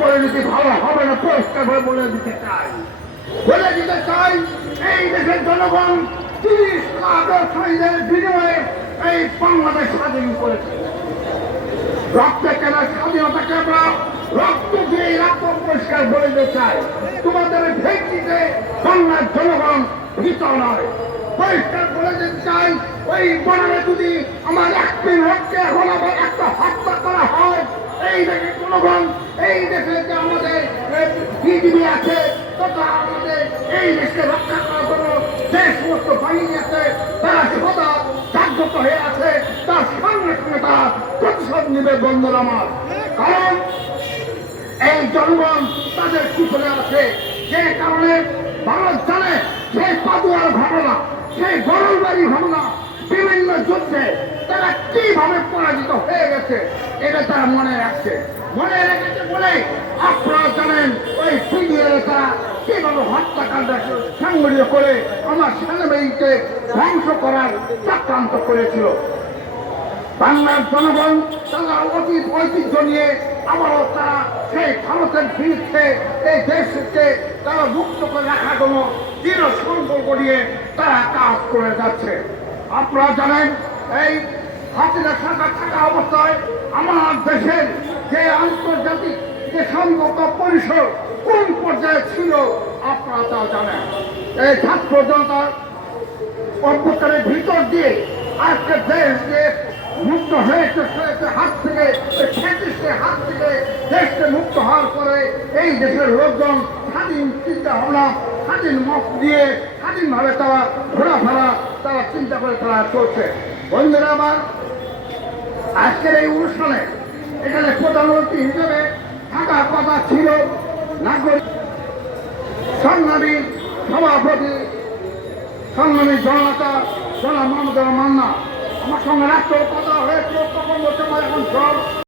পরিণতি ভালো হবে না, পরিষ্কার ভাবে বলে দিতে চাই। বলে দিতে চাই, এই দেশের জনগণ তিরিশ লাখ শহীদের বিনিময়ে এই বাংলাদেশ স্বাধীন করেছে। রক্তে কেনা স্বাধীনতাকে আমরা রক্ত দিয়ে রক্ত পরিষ্কার বলে দিতে চাই, তোমাদের ভিত্তিতে বাংলার জনগণ ভীত নয়। পরিষ্কার বলে দিতে চাই, ওই বনারে যদি আমার এক রক্তে এখন আবার একটা হত্যা করা হয়, এই দেশের জনগণ এই দেশে যে আমাদের বিজিবি আছে এই দেশকে রক্ষা করার জন্য যে সমস্ত বাহিনী আছে, তারা সদা জাগ্রত হয়ে আছে, তার সঙ্গে সঙ্গে তারা প্রতিশোধ নিবে বন্ধুর আমার। কারণ এই জনগণ তাদের পিছনে আছে। যে কারণে ভারত জানে সেই পাদুয়ার ঘটনা সেই গরলবাড়ি ঘটনা বিভিন্ন যুদ্ধে তারা কীভাবে পরাজিত হয়ে গেছে, এটা তারা মনে রাখছে। মনে রেখেছে বলে আপনারা জানেন, ওই পিডিএ তারা কীভাবে হত্যাকাণ্ড সংগঠিত করে আমার সেনাবাহিনীকে ধ্বংস করার চক্রান্ত করেছিল। বাংলার জনগণ তারা অতীত ঐতিহ্য নিয়ে আবারও তারা সেই ভারতের বিরুদ্ধে, এই দেশকে তারা মুক্ত করে রাখার জন্য দৃঢ় সংকল্প নিয়ে তারা কাজ করে যাচ্ছে। আপনারা জানেন, এই হাসিনা সরকার থাকা অবস্থায় আমার দেশের যে আন্তর্জাতিক, যে সংগত পরিষদ কোন পর্যায়ে ছিল, আপনারা তা জানেন। এই ছাত্র জনতার অভ্যুত্থানের ভিতর দিয়ে আজকে দেশ যে মুক্ত হয়েছে হাত থেকে ফ্যাসিস্টের হাত থেকে দেশকে মুক্ত হওয়ার পরে এই দেশের লোকজন স্বাধীন চিন্তা ভাবনা স্বাধীন মত দিয়ে স্বাধীনভাবে তারা ঘোরাফেরা, তারা চিন্তা করে তারা চলছে। বন্ধুরা আমার, আজকের এই অনুষ্ঠানে এখানে প্রধানমন্ত্রী হিসেবে থাকার কথা ছিল নাগরিক সংগ্রামী সভাপতি, সংগ্রামী জনতা জনা মমতা মান্না। আমার সঙ্গে রাষ্ট্র কথা বলতে এখন সব